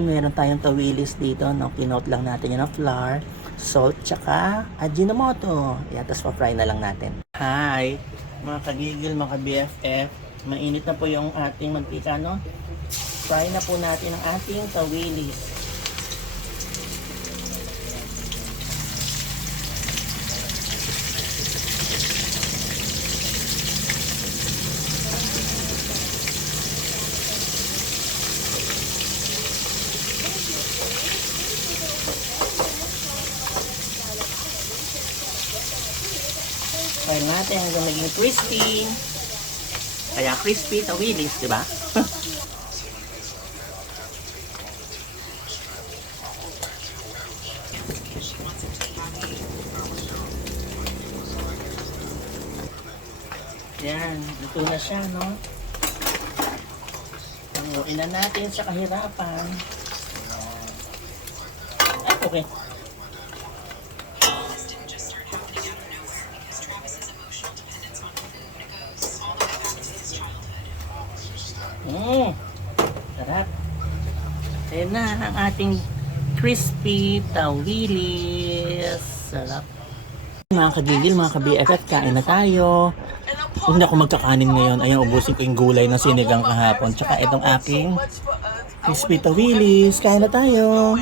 Ayan, meron tayong tawilis dito. No? Kinote lang natin yun ng flour, salt, tsaka ajinomoto. Ayan, tapos pa-fry na lang natin. Hi! Mga kagigil, mga BFF. Mainit na po yung ating mantika, no? Fry na po natin ang ating tawilis. Fry natin hanggang maging crispy. Kaya crispy tawilis, di ba? Yan, luto na siya, no? Panguin na natin sa kahirapan. Ay, okay. Mmm, sarap. Ayan na ang ating crispy tawilis. Sarap. Mga kagigil, mga ka-BFF, kain na tayo. Hindi ako magkakanin ngayon. Ayan, ubusin ko yung gulay na sinigang kahapon. Tsaka itong aking crispy tawilis. Kain na tayo.